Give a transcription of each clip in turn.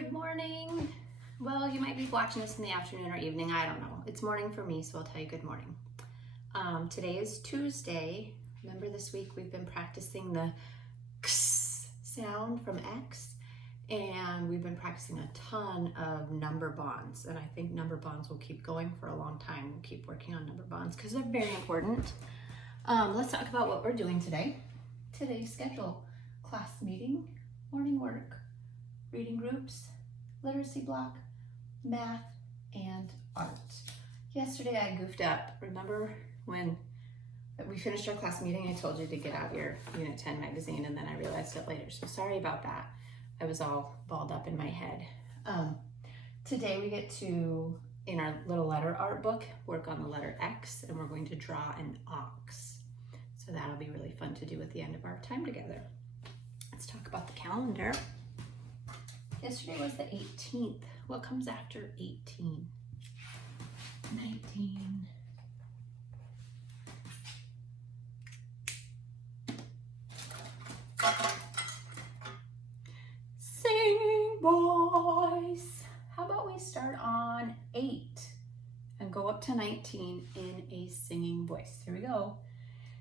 Good morning. Well, you might be watching this in the afternoon or evening. I don't know. It's morning for me, so I'll tell you good morning. Today is Tuesday. Remember this week we've been practicing the X sound from X, and we've been practicing a ton of number bonds, and I think number bonds will keep going for a long time. We'll keep working on number bonds because they're very important. Let's talk about what we're doing today. Today's schedule: class meeting, morning work, reading groups, literacy block, math, and art. Yesterday I goofed up. Remember when we finished our class meeting, I told you to get out your Unit 10 magazine, and then I realized it later. So sorry about that. I was all balled up in my head. Today we get to, in our little letter art book, work on the letter X, and we're going to draw an ox. So that'll be really fun to do at the end of our time together. Let's talk about the calendar. Yesterday was the 18th. What comes after 18? 19. Singing boys. How about we start on 8 and go up to 19 in a singing voice? Here we go.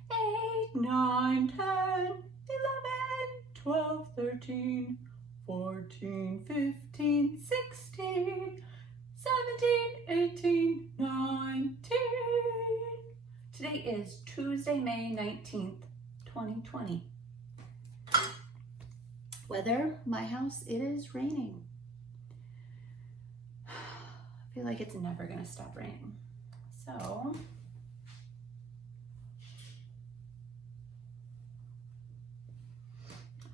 8, 9, 10, 11, 12, 13, 14, 15, 16, 17, 18, 19. Today is Tuesday, May 19th, 2020. Weather, my house, it is raining. I feel like it's never gonna stop raining. So,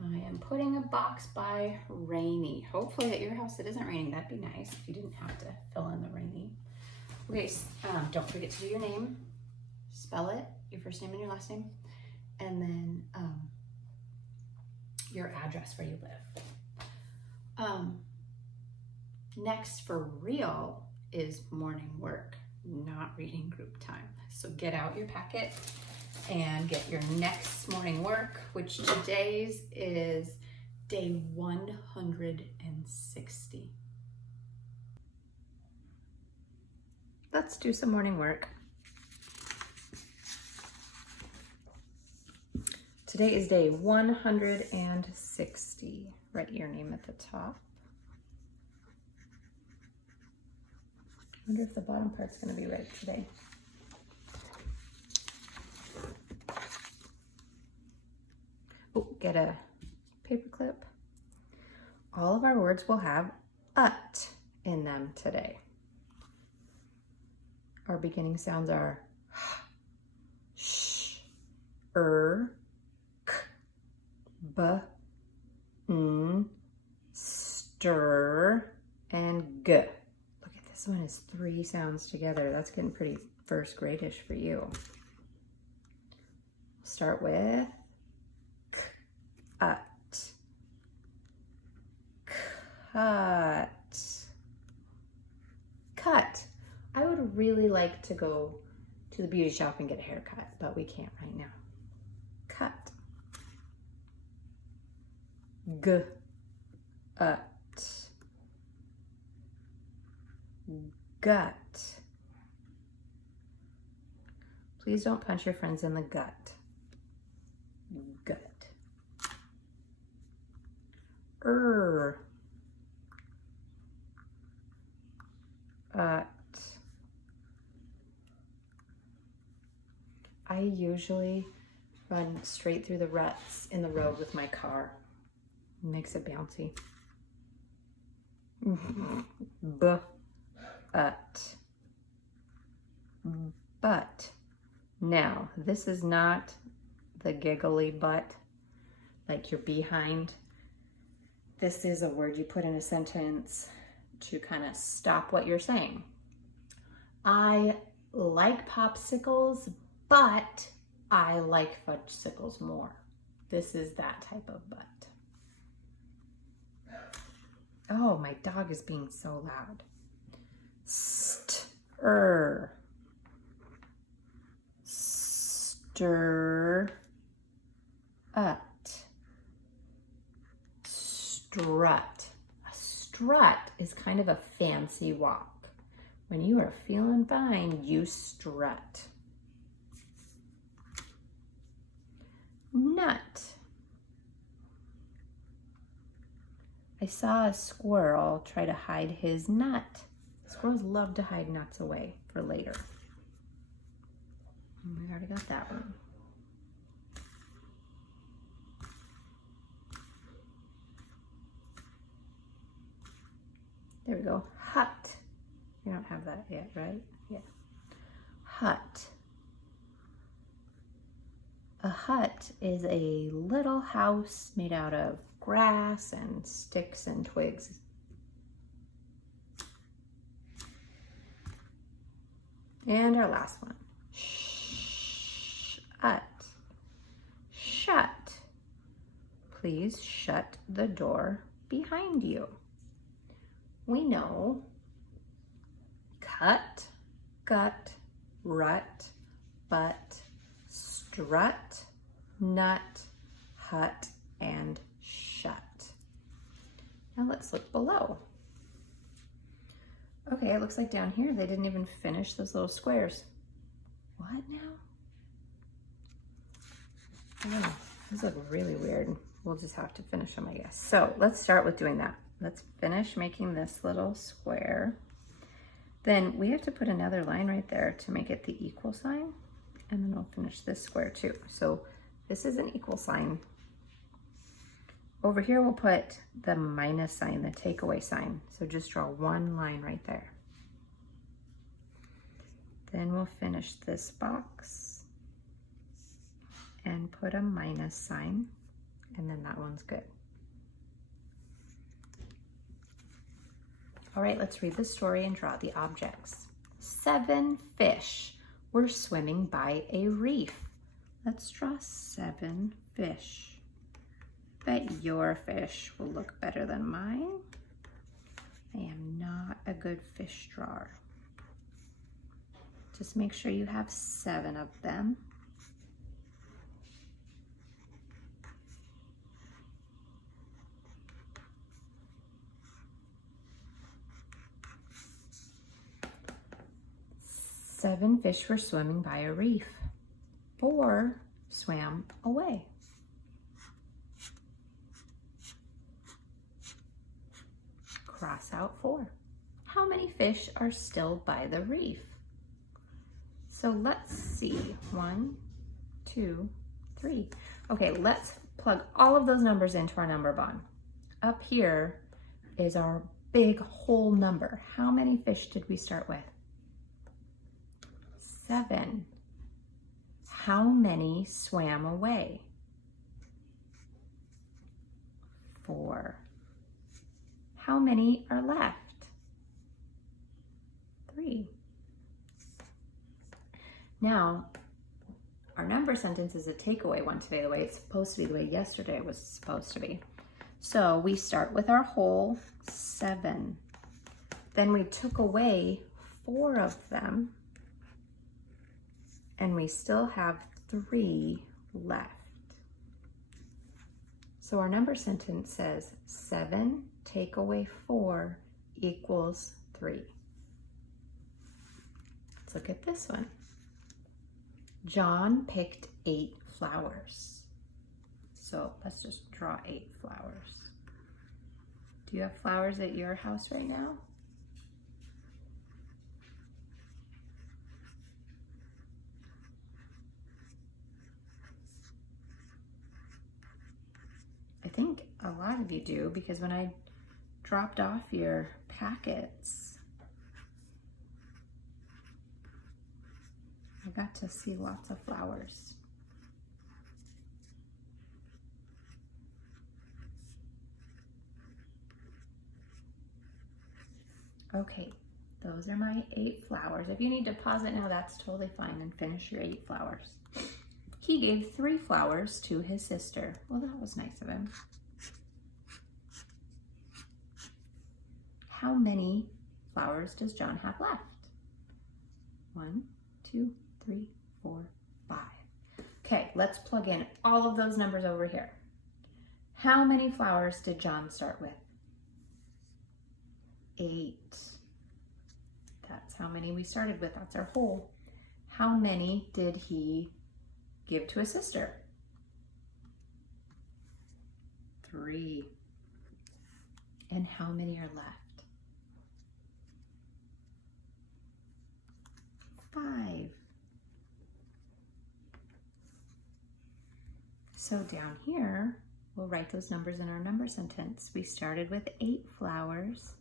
I am putting a box by rainy. Hopefully at your house it isn't raining. That'd be nice if you didn't have to fill in the rainy. Okay, don't forget to do your name. Spell it, your first name and your last name, and then your address where you live. Next for real is morning work, not reading group time. So get out your packet and get your next morning work, which today's is day 160. Let's do some morning work. Today is day 160. Write your name at the top. I wonder if the bottom part's going to be right today. Oh, get a paper clip. All of our words will have ut in them today. Our beginning sounds are sh, k, b, n, stir, and g. Look at this one, is 3 sounds together. That's getting pretty first grade-ish for you. We'll start with ut, cut, cut. I would really like to go to the beauty shop and get a haircut, but we can't right now. Cut. Gut. Please don't punch your friends in the gut. Gut. I usually run straight through the ruts in the road with my car. It makes it bouncy. But. Now, this is not the giggly butt, like your behind. This is a word you put in a sentence to kind of stop what you're saying. I like popsicles, but I like fudgesicles more. This is that type of butt. Oh, my dog is being so loud. Stir. Stir. Ut. Strut. A strut is kind of a fancy walk. When you are feeling fine, you strut. Nut. I saw a squirrel try to hide his nut. Squirrels love to hide nuts away for later. We already got that one. There we go. Hut. You don't have that yet, right? Yeah. Hut. A hut is a little house made out of grass and sticks and twigs. And our last one. Shut. Shut. Please shut the door behind you. We know cut, gut, rut, butt, strut, nut, hut, and shut. Now let's look below. Okay, it looks like down here they didn't even finish those little squares. What now? I don't know. These look really weird. We'll just have to finish them, I guess. So let's start with doing that. Let's finish making this little square. Then we have to put another line right there to make it the equal sign. And then we'll finish this square too. So this is an equal sign. Over here we'll put the minus sign, the takeaway sign. So just draw one line right there. Then we'll finish this box and put a minus sign, and then that one's good. All right, let's read the story and draw the objects. 7 fish were swimming by a reef. Let's draw 7 fish. Bet your fish will look better than mine. I am not a good fish drawer. Just make sure you have 7 of them. Seven fish were swimming by a reef. 4 swam away. Cross out 4. How many fish are still by the reef? So let's see. 1, 2, 3. Okay, let's plug all of those numbers into our number bond. Up here is our big whole number. How many fish did we start with? 7. How many swam away? 4. How many are left? 3. Now, our number sentence is a takeaway one today, the way it's supposed to be, the way yesterday was supposed to be. So we start with our whole 7. Then we took away 4 of them, and we still have 3 left. So our number sentence says 7 take away 4 equals 3. Let's look at this one. John picked 8 flowers. So let's just draw 8 flowers. Do you have flowers at your house right now? I think a lot of you do, because when I dropped off your packets, I got to see lots of flowers. Okay, those are my 8 flowers. If you need to pause it now, that's totally fine, and finish your 8 flowers. He gave 3 flowers to his sister. Well, that was nice of him. How many flowers does John have left? 1, 2, 3, 4, 5. Okay, let's plug in all of those numbers over here. How many flowers did John start with? 8. That's how many we started with. That's our whole. How many did he give to his sister? 3. And how many are left? 5. So down here, we'll write those numbers in our number sentence. We started with 8 flowers.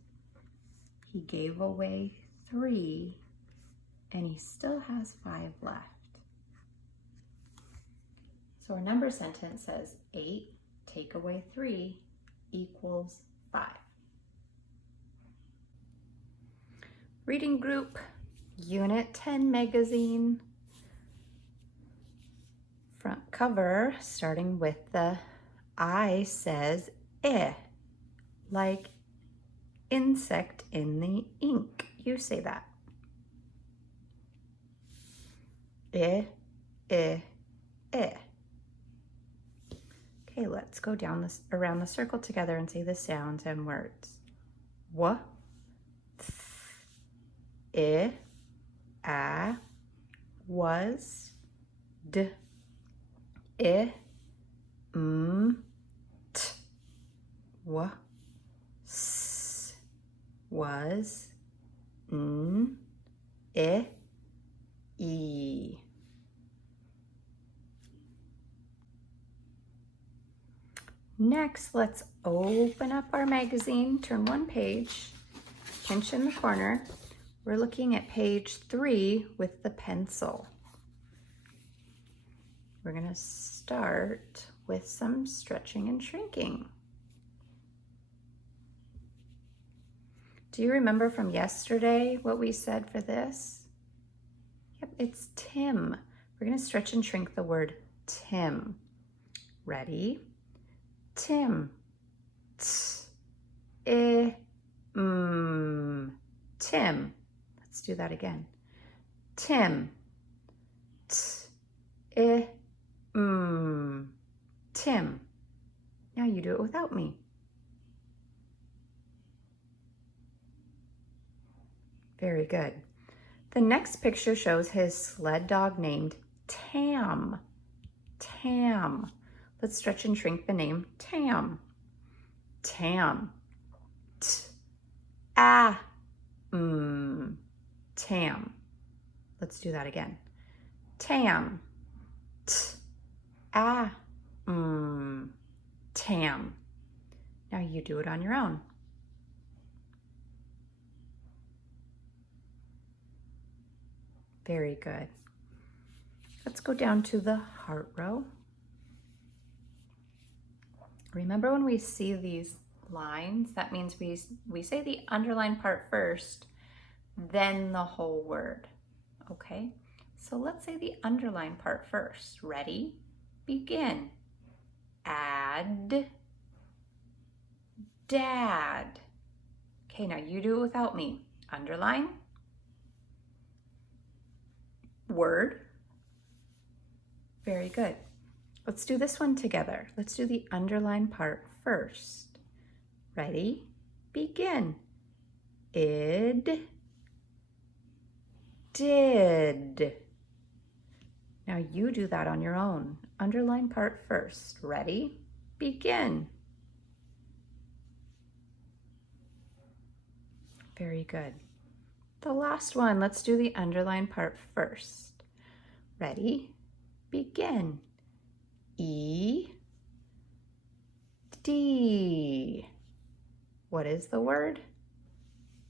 He gave away 3, and he still has 5 left. So our number sentence says 8 take away 3 equals 5. Reading group, Unit 10 magazine. Front cover, starting with the I says eh, like insect in the ink. You say that. Eh, eh, eh. Okay, let's go down this around the circle together and say the sounds and words. W, th, I, a, was, d, I, t, w, s, was, n, I, e. Next, let's open up our magazine, turn one page, pinch in the corner. We're looking at page 3 with the pencil. We're going to start with some stretching and shrinking. Do you remember from yesterday what we said for this? Yep, it's Tim. We're going to stretch and shrink the word Tim. Ready? Tim. T, I, Tim. Let's do that again. Tim. T, I, Tim. Now you do it without me. Very good. The next picture shows his sled dog named Tam. Tam. Let's stretch and shrink the name Tam. Tam. T, a, Tam. Let's do that again. Tam. T, a, Tam. Now you do it on your own. Very good. Let's go down to the heart row. Remember when we see these lines, that means we say the underlined part first, then the whole word, okay? So let's say the underlined part first. Ready? Begin. Add, dad. Okay, now you do it without me. Underline, word. Very good. Let's do this one together. Let's do the underline part first. Ready? Begin. Id, did. Now you do that on your own. Underline part first. Ready? Begin. Very good. The last one, let's do the underline part first. Ready? Begin. E, D. What is the word?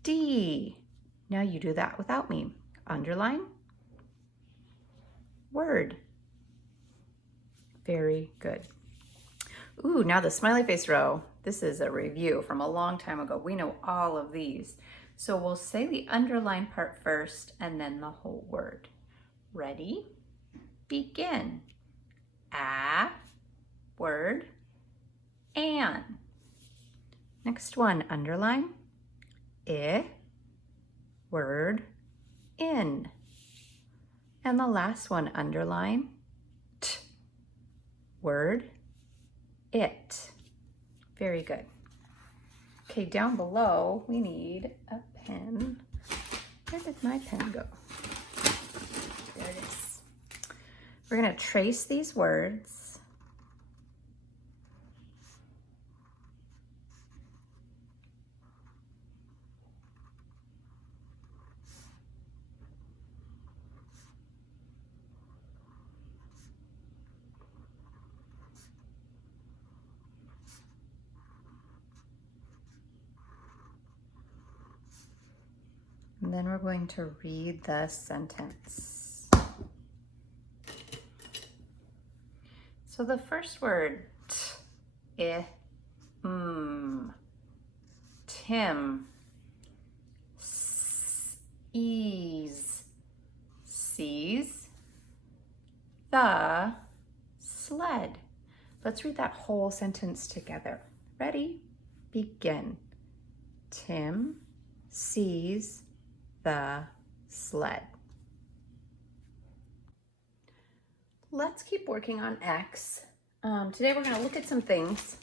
D. Now you do that without me. Underline, word. Very good. Ooh, now the smiley face row. This is a review from a long time ago. We know all of these. So we'll say the underline part first and then the whole word. Ready? Begin. A, word, an. Next one, underline. I, word, in. And the last one, underline. T, word, it. Very good. Okay, down below, we need a pen. Where did my pen go? There it is. We're gonna trace these words. And then we're going to read the sentence. So the first word, Tim, ease, sees the sled. Let's read that whole sentence together. Ready? Begin. Tim sees the sled. Let's keep working on X. Today we're going to look at some things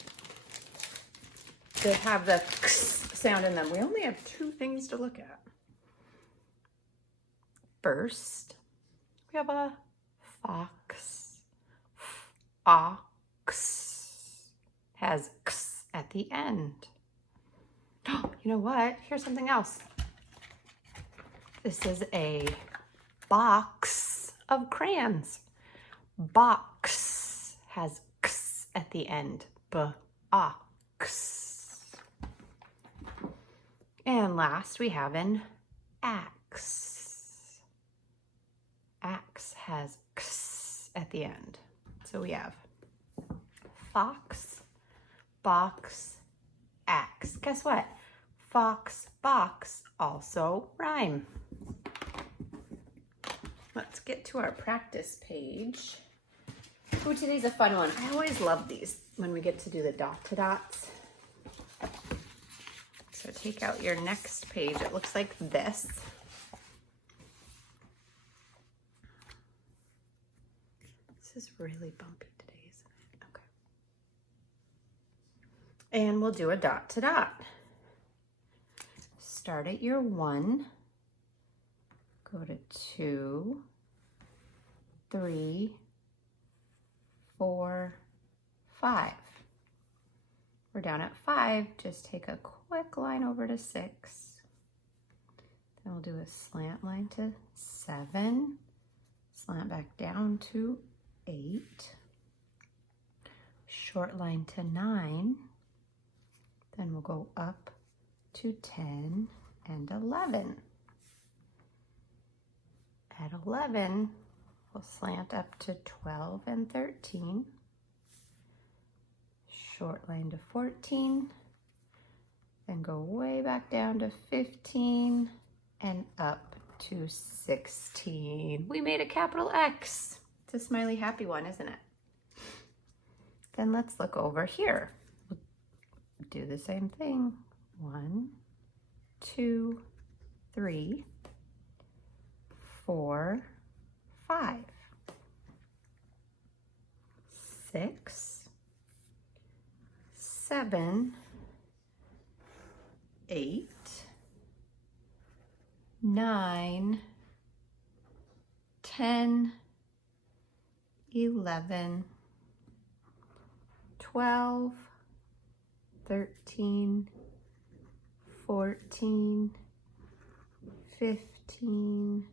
that have the X sound in them. We only have 2 things to look at. First, we have a fox. Ox has X at the end. Oh, you know what? Here's something else. This is a box of crayons. Box has X at the end. Box. And last we have an axe. Axe has X at the end. So we have fox, box, axe. Guess what? Fox, box also rhyme. Let's get to our practice page. Oh, today's a fun one. I always love these when we get to do the dot to dots. So take out your next page. It looks like this. This is really bumpy today, isn't it? Okay. And we'll do a dot to dot. Start at your 1, go to 2, 3, 4, 5. We're down at 5, just take a quick line over to 6. Then we'll do a slant line to 7, slant back down to 8, short line to 9, then we'll go up to 10 and 11. At 11, we'll slant up to 12 and 13, short line to 14, then go way back down to 15 and up to 16. We made a capital X. It's a smiley happy one, isn't it? Then let's look over here. We'll do the same thing. 1, 2, 3, 4, 5, 6, 7, 8, 9, 10, 11, 12, 13, 14, 15,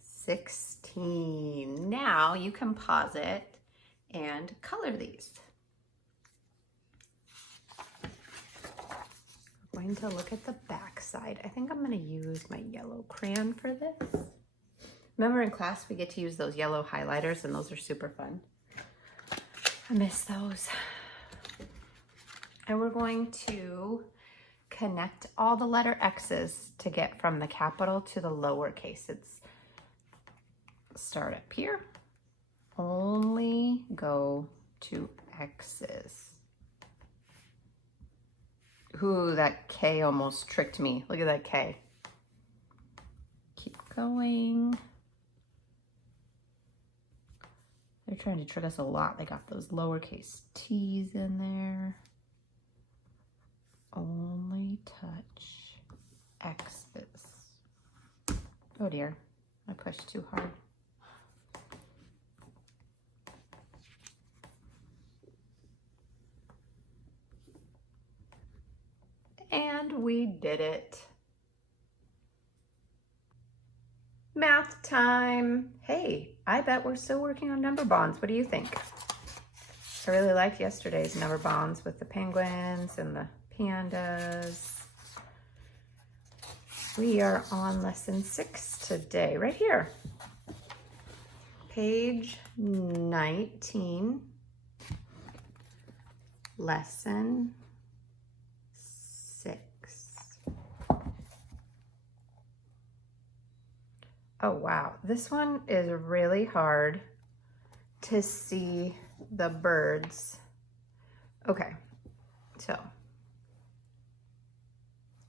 16. Now you can pause it and color these. We're going to look at the back side. I think I'm going to use my yellow crayon for this. Remember in class we get to use those yellow highlighters, and those are super fun. I miss those. And we're going to connect all the letter X's to get from the capital to the lowercase. It's start up here, only go to X's. Ooh, that K almost tricked me. Look at that K. Keep going. They're trying to trick us a lot. They got those lowercase t's in there. X's. Oh dear, I pushed too hard. And we did it. Math time. Hey, I bet we're still working on number bonds. What do you think? I really liked yesterday's number bonds with the penguins and the pandas. We are on lesson 6 today, right here. Page 19, lesson 6. Oh wow, this one is really hard to see the birds. Okay, so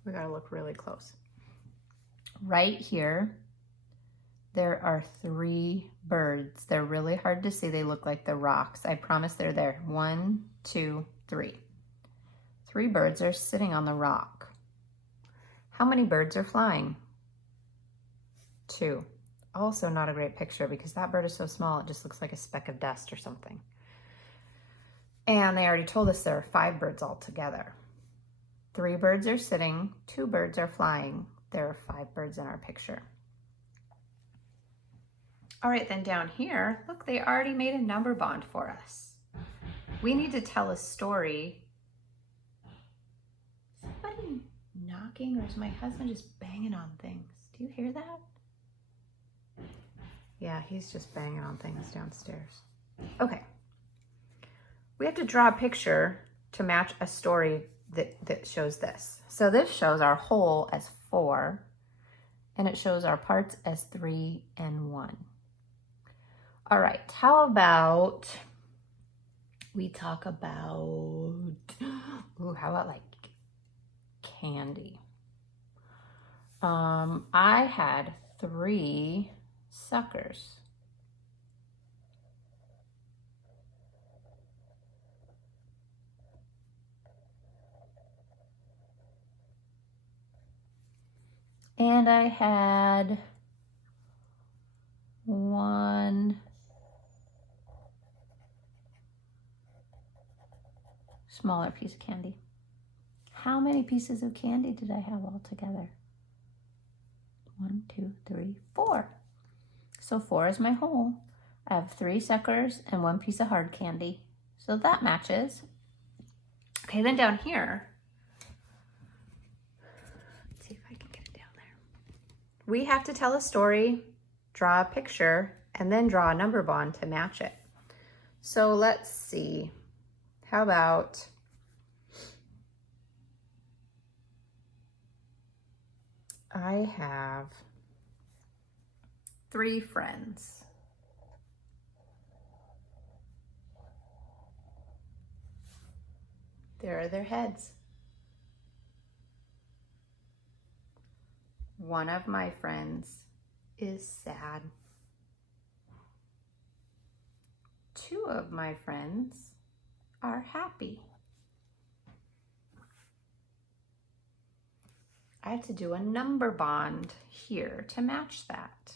we gotta look really close. Right here, there are 3 birds. They're really hard to see. They look like the rocks. I promise they're there. 1, 2, 3. 3 birds are sitting on the rock. How many birds are flying? 2. Also not a great picture because that bird is so small it just looks like a speck of dust or something. And they already told us there are 5 birds altogether. 3 birds are sitting, 2 birds are flying. There are 5 birds in our picture. All right, then down here, look, they already made a number bond for us. We need to tell a story. Is somebody knocking or is my husband just banging on things? Do you hear that? Yeah, he's just banging on things downstairs. Okay. We have to draw a picture to match a story that shows this. So this shows our whole as 4, and it shows our parts as 3 and 1. All right, how about we talk about, how about like candy? I had 3 suckers. And I had 1 smaller piece of candy. How many pieces of candy did I have all together? 1, 2, 3, 4. So 4 is my whole. I have 3 suckers and 1 piece of hard candy. So that matches. Okay, then down here, let's see if I can get it down there. We have to tell a story, draw a picture, and then draw a number bond to match it. So let's see. How about I have 3 friends. There are their heads. One of my friends is sad. 2 of my friends are happy. I have to do a number bond here to match that.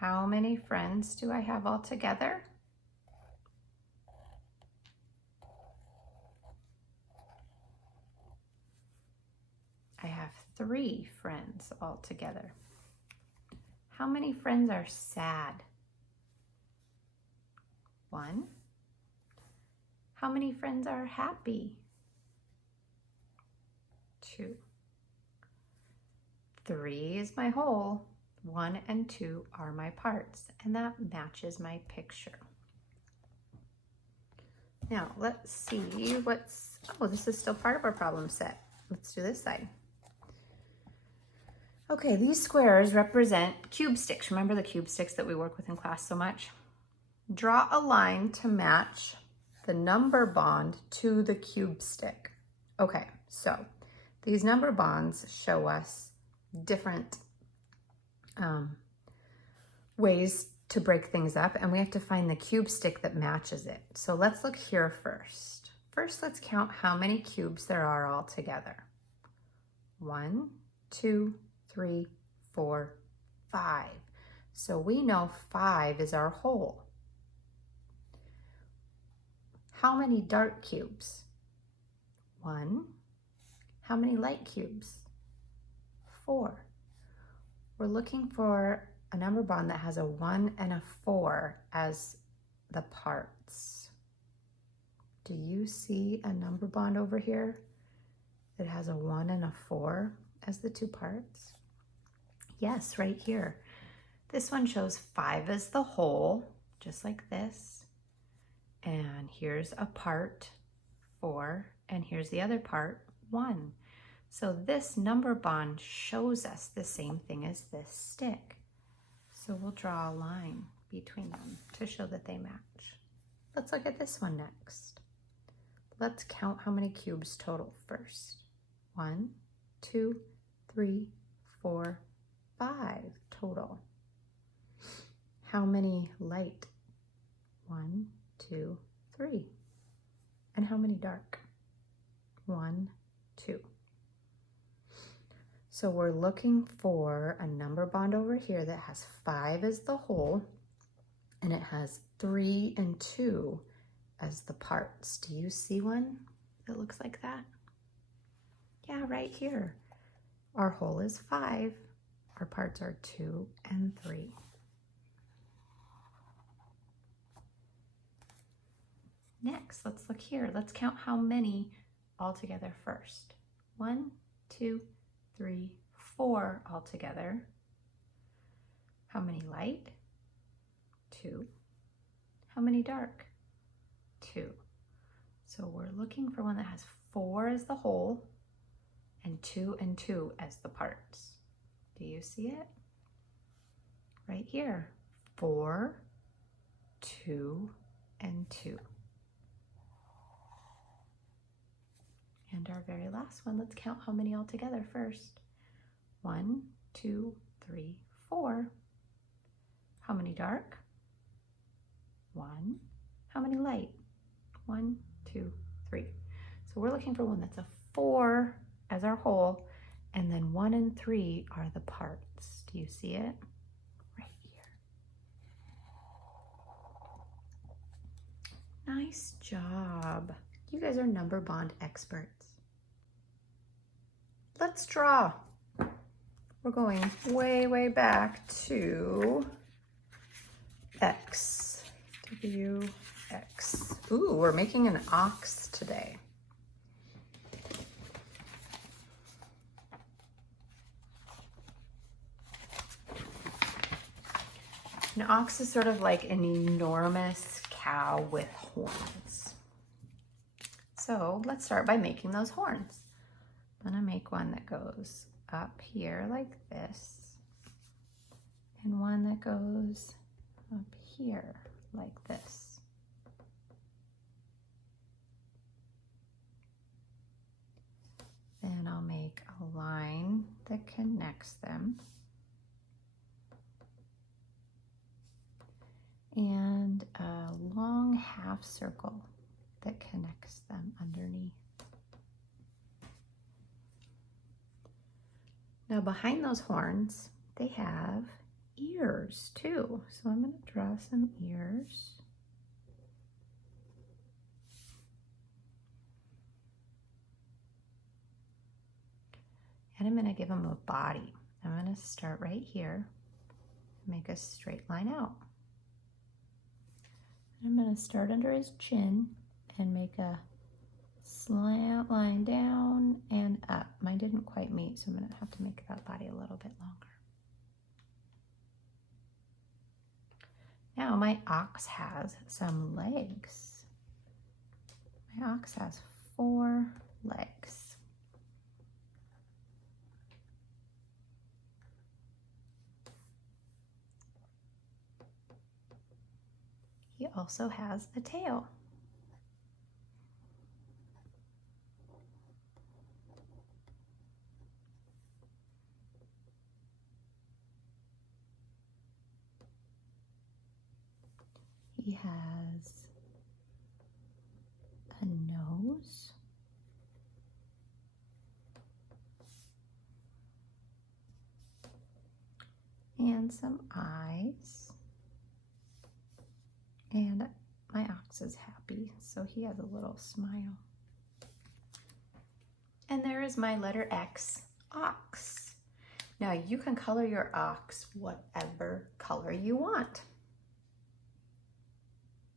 How many friends do I have all together? I have 3 friends all together. How many friends are sad? 1. How many friends are happy? 2. 3 is my whole. 1 and 2 are my parts, and that matches my picture. Now let's see what's, oh, this is still part of our problem set. Let's do this side. Okay, these squares represent cube sticks. Remember the cube sticks that we work with in class so much? Draw a line to match the number bond to the cube stick. Okay, so these number bonds show us different ways to break things up, and we have to find the cube stick that matches it. So let's look here first. First, let's count how many cubes there are all together. 1, 2, 3, 4, 5. So we know 5 is our whole. How many dark cubes? 1. How many light cubes? 4. We're looking for a number bond that has a 1 and a 4 as the parts. Do you see a number bond over here that has a 1 and a 4 as the two parts? Yes, right here. This one shows 5 as the whole, just like this. And here's a part, 4, and here's the other part, 1. So this number bond shows us the same thing as this stick. So we'll draw a line between them to show that they match. Let's look at this one next. Let's count how many cubes total first. 1, 2, 3, 4, 5 total. How many light? 1, 2, 3. And how many dark? 1, 2. So we're looking for a number bond over here that has 5 as the whole, and it has 3 and 2 as the parts. Do you see one that looks like that? Yeah, right here. Our whole is 5. Our parts are 2 and 3. Next, let's look here. Let's count how many altogether first. 1, 2, 3, 4 altogether. How many light? 2. How many dark? 2. So we're looking for one that has 4 as the whole and 2 as the parts. Do you see it? Right here. 4, 2, and 2. And our very last one, let's count how many altogether first. 1, 2, 3, 4. How many dark? 1. How many light? 1, 2, 3. So we're looking for one that's a 4 as our whole, and then 1 and 3 are the parts. Do you see it? Right here. Nice job. You guys are number bond experts. Let's draw. We're going way, way back to X. WX. Ooh, we're making an ox today. An ox is sort of like an enormous cow with horns. So let's start by making those horns. I'm gonna make one that goes up here like this, and one that goes up here like this. Then I'll make a line that connects them, and a long half circle that connects them underneath. Now behind those horns, they have ears too. So I'm going to draw some ears. And I'm going to give them a body. I'm going to start right here, make a straight line out. I'm going to start under his chin and make a slant line down and up. Mine didn't quite meet, so I'm going to have to make that body a little bit longer. Now my ox has some legs. My ox has 4 legs. He also has a tail. He has a nose, and some eyes. And my ox is happy, so he has a little smile. And there is my letter X, ox. Now you can color your ox whatever color you want.